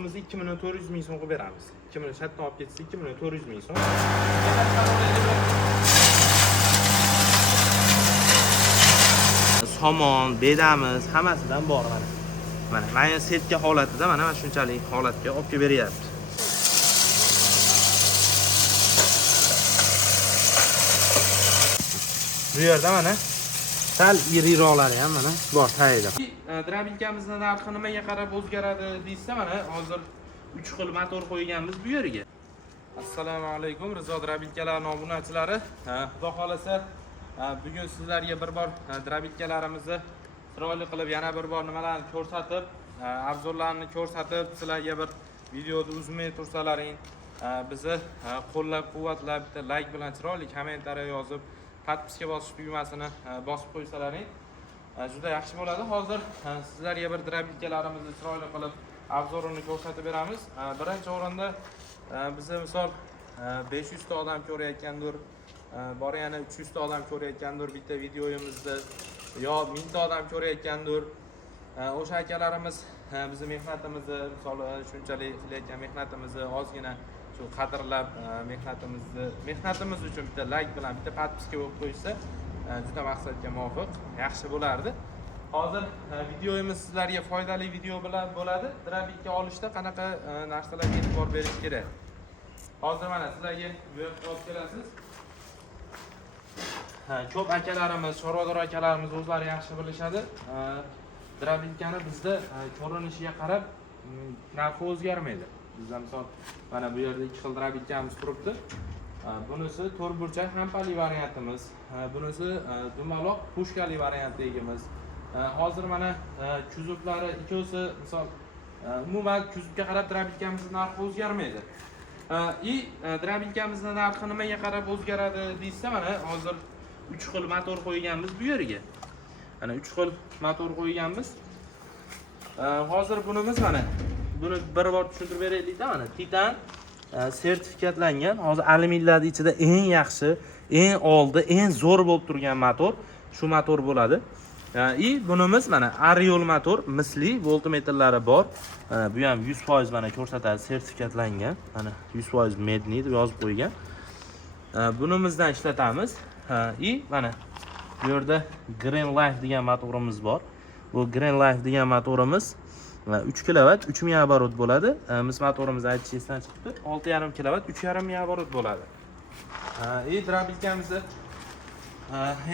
bunimizni 2400 ming so'm qilib beramiz. 2000 shatdan olib ketsa 2400 ming so'm. Somon, bedamiz hammasidan bor mana. Mana setka holatida mana shunchalik holatga olib kelib beryapti. Bu yerda mana sal iriroqlari ham mana bor tayyorda. Drabilkamizning narxi nimaga qarab o'zgaradi deysa, mana hozir 3 xil motor qo'yganmiz bu yerga. Assalomu alaykum Rizo Drabilkalar obunachilari. Xudo xolasa bugun sizlarga bir bor drabilkalarimizni chiroyli qilib yana bir bor nimalarni ko'rsatib, arzonlarni ko'rsatib, sizlarga bir videoni uzmay tursalaring, bizni qo'llab-quvvatlab, bitta like bilan chiroyli kommentariy yozib, podpiska bosish tugmasini bosib qo'ysalaring juda yaxshi bo'ladi. Hozir sizlarga bir drabilkalarimizni chiroyli qilib obzorini ko'rsatib beramiz. Birinchi o'rinda bizni misol 500 ta odam ko'rayotgandir, bor yana 300 ta odam ko'rayotgandir bitta videoyimizni, yo 1000 ta odam ko'rayotgandir. O'sha akalarimiz bizni mehnatimizni, misol shunchalik qilayotgan mehnatimizni ozgina shu qadrlab, mehnatimiz uchun bitta like bilan bitta podpiska bo'lib qo'ysa, juda maqsadga muvofiq yaxshi bo'lardi. Hozir videoyimiz sizlarga foydali video bilan bo'ladi. Drabilka olishda qanaqa narsalarga e'tibor berish kerak. Hozir mana sizlarga bu yerga olib kelasiz. Ko'p akalarimiz, shorodor akalarimiz o'zlari yaxshi bilishadi. Drabilkani bizda ko'rinishiga qarab narxi o'zgarmaydi. Bizda misol mana bu yerda 2 xil drabilkamiz turibdi. Bunisi to'rtburchak hampali variantimiz, bunisi dumaloq pushkali variantligimiz. Hozir mana kuzublari ikkosi misol umuman kuzubga qarab drabilkamizning narxi o'zgarmaydi. Drabilkamizning narxi nimaga qarab o'zgaradi deysa, mana hozir 3 xil motor qo'yganmiz bu yerga. Mana 3 xil motor qo'yganmiz. Hozir bunimiz mana buni bir bor tushuntirib beraylik-da, mana Titan sertifikatlangan, hozir alyuminiylar ichida eng yaxshi, eng oldi, eng zo'r bo'lib turgan motor shu motor bo'ladi. Bunimiz mana Ariol motor, misli voltmetrlari bor. Mana bu ham 100% mana ko'rsatadi, sertifikatlangan. Mana 100% medni deb yozib qo'ygan. Bunimizdan ishlatamiz. Mana bu yerda Green Life degan motorimiz bor. Bu Green Life degan motorimiz 3 kW 3000 оборот bo'ladi. Mis motorimiz aytishdan chiqibdi. 6,5 kW 3,5 оборот bo'ladi. Drabilkamizni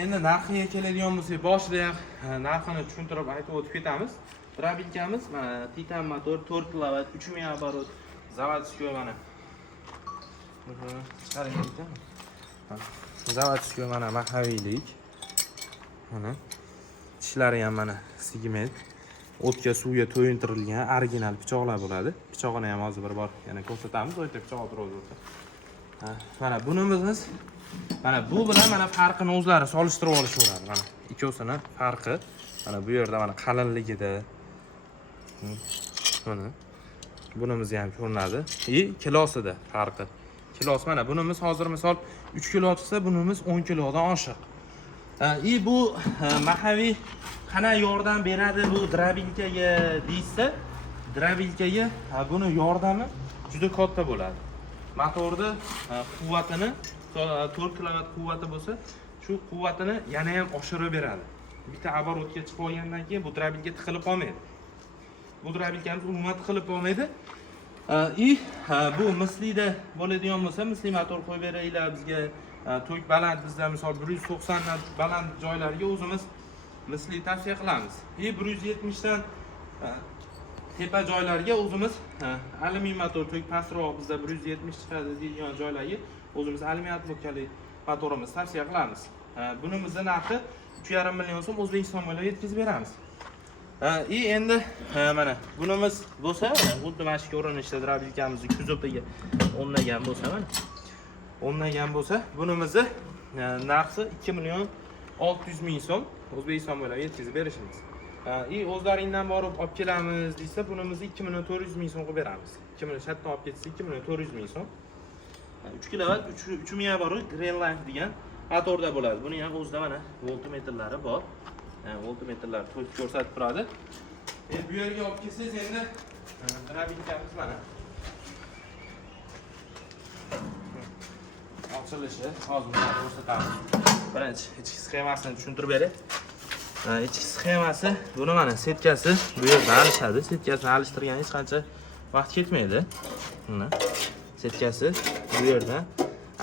endi narxiga keladigan bo'lsak, boshida ham narxini tushuntirib aytib o'tib ketamiz. Drabilkamiz mana Titan motor 4 kW 3000 оборот, zavodskiy mana. Zavodskiy mana mahalliylik. Mana tishlari ham mana segment. O'tga suvga to'yintirilgan original pichoqlar bo'ladi. Pichog'ini ham hozir bir bor yana ko'rsatamiz. O'tda pichoq turibdi. Mana bunimiz mana bu bilan mana farqini o'zlari solishtirib olishaveradi. Mana ikkosini farqi mana bu yerda mana qalinligida. Mana bunimiz ham ko'rinadi. Kilosida farqi. Kilos mana bunimiz hozir misol 3 kilo chiqsa, bunimiz 10 kilodan oshiq. Bu mahaviy qana yordam beradi bu drabilkaga deysa, drabilkaga buni yordami juda katta bo'ladi. Motorda quvvatini 4 kW quvvati bo'lsa, shu quvvatini yana ham oshirib beradi. Bitta оборотga chiqib olgandan keyin bu drabilka tiqilib qolmaydi. Bu drabilkamiz umuman tiqilib qolmaydi. Bu mislida bo'ladigan bo'lsa, misli motor qo'yib beringlar bizga. To'k baland, bizda misol 190 dan baland joylarga o'zimiz misli tavsiya qilamiz. 170 dan tepa joylarga o'zimiz alyumin motor, to'k pastroq, bizda 170 chiqadi deydigan joylarga o'zimiz alyumin atmokali motorimiz tavsiya qilamiz. Bunimizning narxi 3,5 million so'm O'zbekiston bo'ylab yetkazib beramiz. Endi mana bunimiz bo'lsa, xuddi mana shu ko'rinishda drabilkamizni kuzoviga o'rnagan bo'lsa, mana o'rnagan bo'lsa, bunimizni narxi 2 million 600 ming so'm O'zbekiston bo'ylab yetkazib berishimiz. O'zlaringdan borib olib kelamiz desa, bunimizni 2 million 400 ming so'm qilib beramiz. 2 million shatdan olib ketsa 2 million 400 ming so'm. 3 kW 3000 оборот Green Life degan motorda bo'ladi. Buning ham o'zida mana voltmetrlari bor. Voltmetrlar ko'rsatib turadi. Bu yerga olib kelsangiz, endi Drabilkamiz mana. Ochilishi hozir ko'rsatamiz. Birinchi ichki sxemasini tushuntirib beray. Ichki sxemasi buni mana setkasi bu yerdan alishadi. Setkasini alishtirgan hech qancha vaqt ketmaydi. Mana setkasi bu yerdan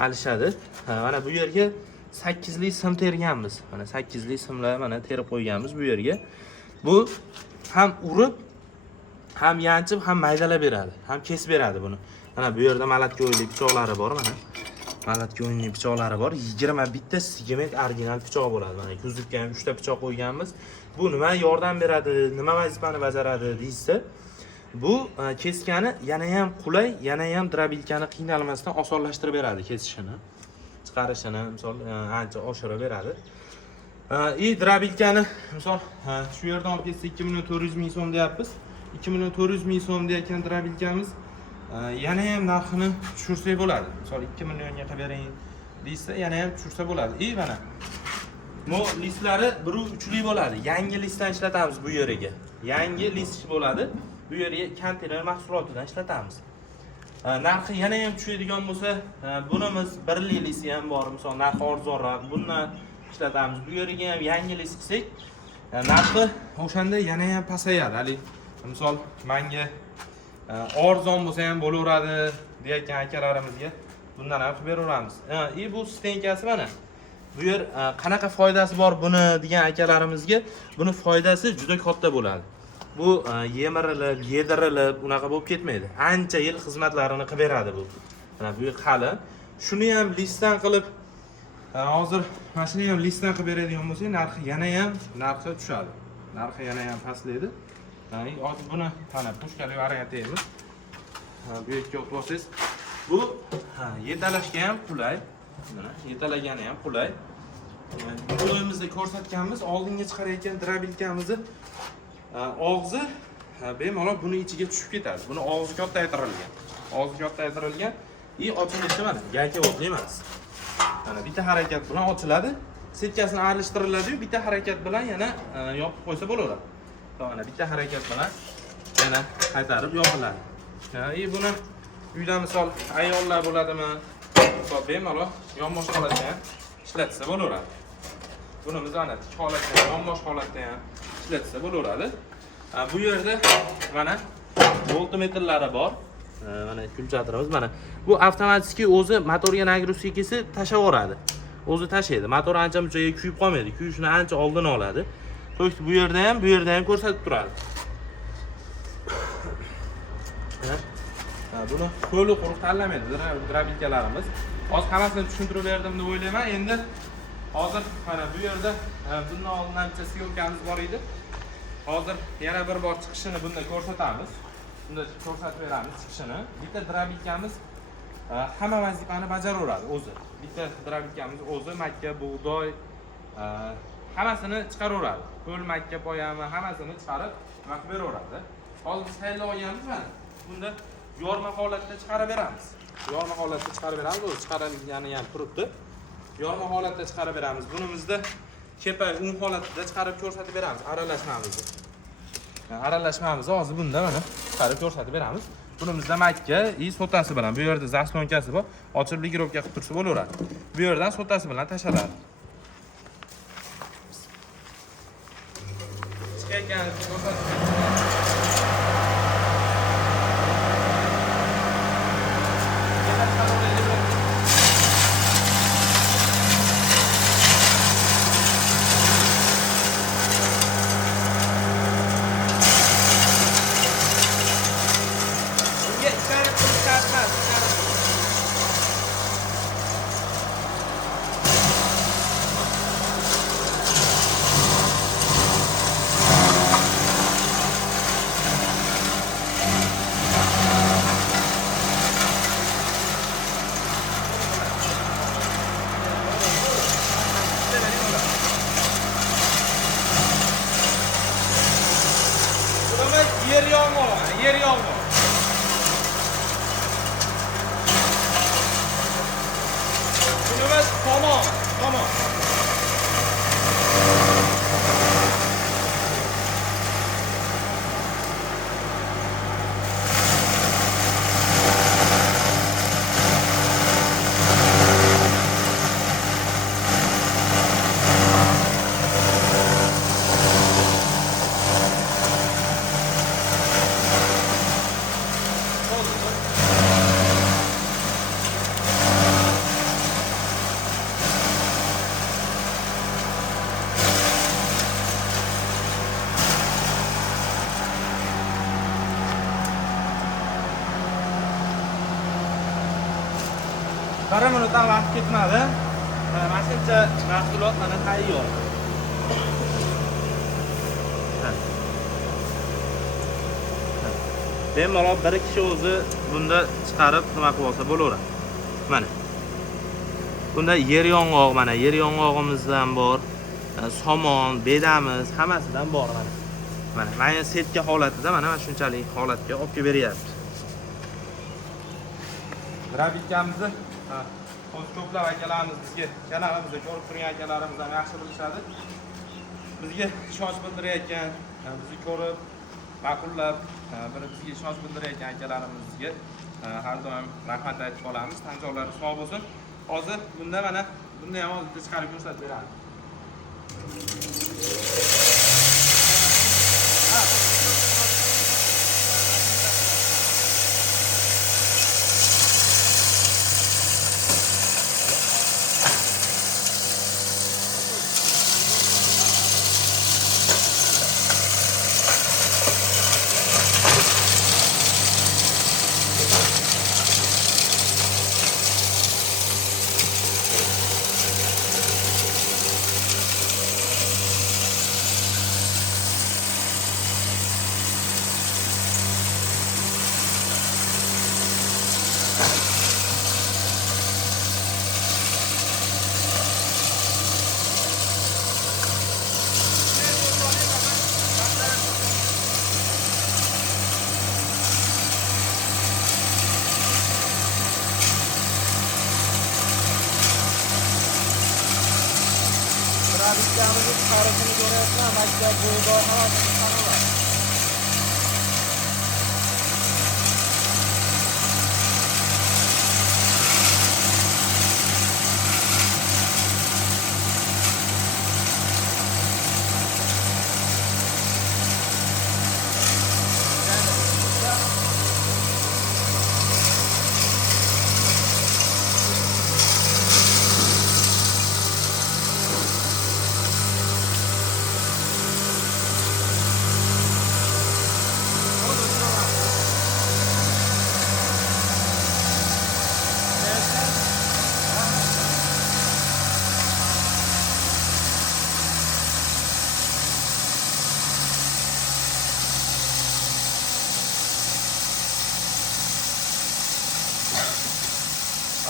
alishadi. Mana bu yerga 8 lik sim terganmiz. Mana 8 lik simlar mana terib qo'yganmiz bu yerga. Bu ham urib, ham yanchib, ham maydalab beradi, ham kesib beradi buni. Mana bu yerda malatga o'yinli pichoqlari bor mana. Malatga o'yinli pichoqlari bor. 21 ta segment original pichoq bo'ladi. Mana kuzlikka ham 3 ta pichoq qo'yganmiz. Bu nima yordam beradi, nima vazifani bajaradi deysiz? Bu keskani yana ham qulay, yana ham drabilkani qiynalmasdan osonlashtirib beradi kesishini. Chiqarishini misol ancha oshirib beradi. Drabilkani misol shu yerdan olib ketsa 2.400 ming so'm deyapmiz. 2.400 ming so'm degan drabilkamiz yana ham narxini tushirsak bo'ladi. Misol 2 millionga qilib bering deysa, yana ham tushirsa bo'ladi. Mana bu listlari 1-3lik bo'ladi. Yangi listdan ishlatamiz bu yeriga. Yangi list bo'ladi. Bu yerga konteyner mahsulotidan ishlatamiz. Narxi yana ham tushadigan bo'lsa, bunimiz 1lik listi ham bor. Misol narxi arzonroq, bundan ishlatamiz. Bu yerga ham yangi list qilsak, narxi o'shanda yana ham pasayadi. Hali misol menga arzon bo'lsa ham bo'laveradi degan akalarimizga bundan ham qilib beraveramiz. Bu stenkasi mana. Bu yer qanaqa foydasi bor buni degan akalarimizga, buni foydasi juda katta bo'ladi. Bu yemirilib, yedirilib, unaqa bo'lib ketmaydi. Ancha yil xizmatlarini qilib beradi bu. Mana bu hali shuni ham listdan qilib hozir mana shuni ham listdan qilib beradigan bo'lsak, narxi yana ham tushadi. Narxi yana ham pastlaydi. Hozir buni mana pushkali variantimiz. Bu yerga o'tib olsangiz, bu yetalashga ham qulay. Mana yetalagani ham qulay. Bu o'yimizda ko'rsatganmiz, oldinga chiqarayotgan drabilkamizni og'zi bemalol buni ichiga tushib ketadi. Buni og'zi kattaytirilgan. Og'zi kattaytirilgan ochilishi mana gaki o'tli emas. Mana bitta harakat bilan ochiladi. Setkasini aralashtiriladi-yu, bitta harakat bilan yana yopib qo'ysa bo'laveradi. Mana bitta harakat bilan yana qaytarib yopiladi. Buni uyda misol ayollar bo'ladimi? Misol bemalol yonbosh holatda ham ishlatsa bo'laveradi. Buni biz ana tik holatda, yonbosh holatda ham ishlatsa bo'laveradi. Bu yerda mana voltmetrlari bor. Mana kulchatiramiz. Mana bu avtomatik o'zi motorga nagruska kelsa tashaveradi. O'zi tashlaydi. Motor ancha munchaga kuyib qolmaydi. Kuyishini ancha oldin oladi. To'g'ri, bu yerda ham ko'rsatib turadi. Buni qo'li quruq tanlamaydi drabilkalarimiz. Hozir hammasini tushuntirib berdim deb o'ylayman. Endi hozir mana bu yerda bundan oldin ancha syomkamiz bor edi. Hozir yana bir bor chiqishini bunda ko'rsatamiz. Bunda ko'rsatib beramiz chiqishini. Bitta drabilkamiz hamma vazifani bajaraveradi o'zi. Bitta drabilkamiz o'zi makka, bug'doy hammasini chiqaraveradi. Qo'l makka poyami hammasini chiqarib vaqt beraveradi. Hozir biz tayyorlab olganmiz mana. Bunda yorma holatda chiqarib beramiz. Yorma holatda chiqarib beramiz. O'zi chiqarilgani ham turibdi. Yorma holatda chiqarib beramiz. Bunimizda kepa un holatida chiqarib ko'rsatib beramiz. Aralashmamizni hozir bunda mana chiqarib ko'rsatib beramiz. Bunimizda makka, sotasi bilan bu yerda zastonkasi bor. Ochib ligirovka qilib tursa bo'laveradi. Bu yerdan sotasi bilan tashaladi. Chiqayotgan ko'rsatib yer yomg'ir. 1 minutdan vaqt ketmadi. Mana shuncha mahsulot mana tayyor. Bemalol bir kishi o'zi bunda chiqarib nima qilib olsa bo'laveradi. Mana. Bunda yer yong'oq, mana yer yong'og'imizdan bor, somon, bedamiz, hammasidan bor mana. Mana setka holatida mana shunchalik holatga olib kelib beryapti. Rabitkamizni o'z ko'plab akalarimiz bizga kanalimizda ko'rib turgan akalarimiz ham yaxshi bilishadi. Bizga ishonch bildirayotgan, bizni ko'rib, ma'qullab, bizga ishonch bildirayotgan akalarimizga har doim rahmat aytib qolamiz. Tan joylari sog' bo'lsin. Hozir bunda mana bunda ham hozir chiqarib ko'rsatib beramiz. Rabitkamizni chiqarishini ko'ryapman, maktab bo'yida hammasi qanaqa.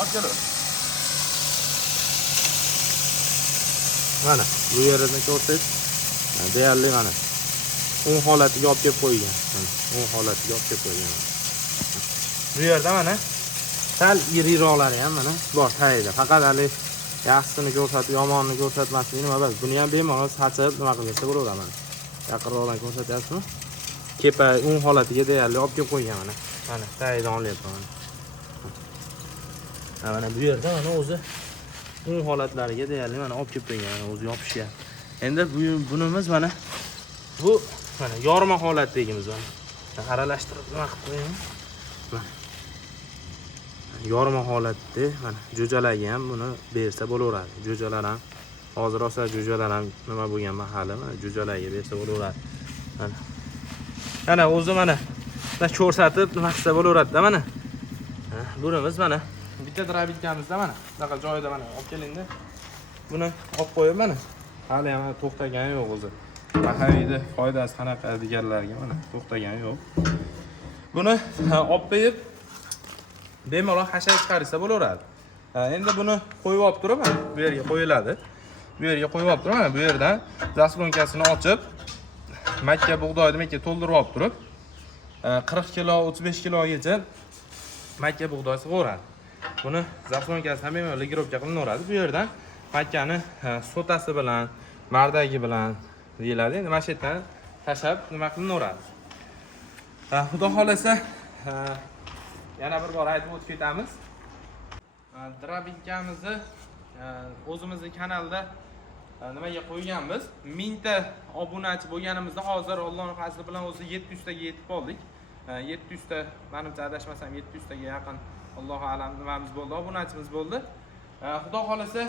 Açalım. Mana bu yerini ko'rsak, deyarli mana 10 holatiga olib kelib qo'ygan. 10 holatiga olib kelib qo'ygan. Bu yerda mana sal iriroqlari ham mana bor tayida. Faqat hali yaxshisini ko'rsatib, yomonini ko'rsatmaslik nima bas. Buni ham bemalol sachib nima qilsa bo'laveradi mana. Yaqinroqdan ko'rsatyapsizmi? Kepa 10 holatiga deyarli olib kelib qo'ygan mana. Mana tayida olyapti mana. Mana bu yerda mana o'zi 10 holatlariga deyarli mana olib kelib qo'ygan, o'zi yopishyapti. Endi bunimiz mana bu mana yorma holatdagimiz mana. Aralashtirib nima qilib qo'yamiz? Mana. Yorma holatda mana jo'jalarga ham buni bersa bo'laveradi. Jo'jalar ham hozir rosa jo'jalar ham nima bo'lgan mahali mana jo'jalarga bersa bo'laveradi. Mana. Mana o'zi mana ko'rsatib nima qilsa bo'laveradi-da mana. Bunimiz mana bitta rabitkamizda mana bunaqa joyida mana olib kelingda. Buni olib qo'yib mana hali ham to'xtagani yo'q o'zi. Mahalliyda foydasi qanaqa deganlarga mana to'xtagani yo'q. Buni olib qo'yib bemalol hashar chiqarsa bo'laveradi. Endi buni qo'yib olib turib mana bu yerga qo'yiladi. Bu yerga qo'yib olib turib mana bu yerdan zaslonkasini ochib makka bug'doyni makka to'ldirib olib turib 40 kilo 35 kilogacha makka bug'doy sig'oradi. Buni zaslonkasidan bemalol ligirovka qilinaveradi. Bu yerdan makkani sotasi bilan, mardagi bilan deyiladi. Endi mana shu yerdan tashab nima qilinaveradi. Xudo xolasa yana bir bor aytib o'tib ketamiz. Drabinkamizni o'zimizning kanalda nimaga qo'yganmiz? 1000 ta obunachi bo'lganimizda hozir Allohning fazli bilan o'zi 700 taga yetib qoldik. 700 ta, menimcha adashmasam 700 taga yaqin Allohu alam nimamiz bo'ldi, obunachimiz bo'ldi. Xudo xolasa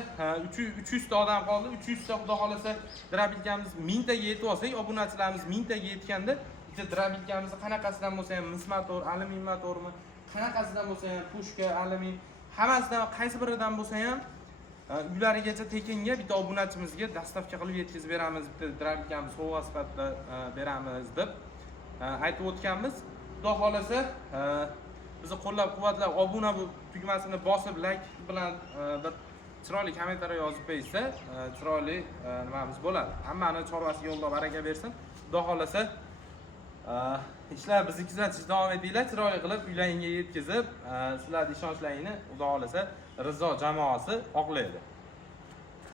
300 ta odam qoldi. 300 ta xudo xolasa drabinkamiz 1000 taga yetib olsak, obunachilarimiz 1000 taga yetganda bitta drabinkamizni qanaqasidan bo'lsa ham mis motor, alyumin motormi, qanaqasidan bo'lsa ham pushka, alyumin hammasidan qaysi biridan bo'lsa ham uylarigacha tekinga bitta obunachimizga dastavka qilib yetkazib beramiz, bitta drabilkamiz sovg'a sifatida beramiz deb aytib o'tganmiz. Xudo xolasa bizni qo'llab-quvvatlab obuna tugmasini bosib like bilan bir chiroyli kommentariy yozib qo'ysa, chiroyli nimamiz bo'ladi. Hammani chorvasiga yo'lda baraka bersin. Xudo xolasa ishlar bizni kuzatishda davom etinglar, chiroyli qilib uylaringga yetkazib, sizlarning ishonchlaringni Xudo xolasa Rizzo jamoasi oqlaydi.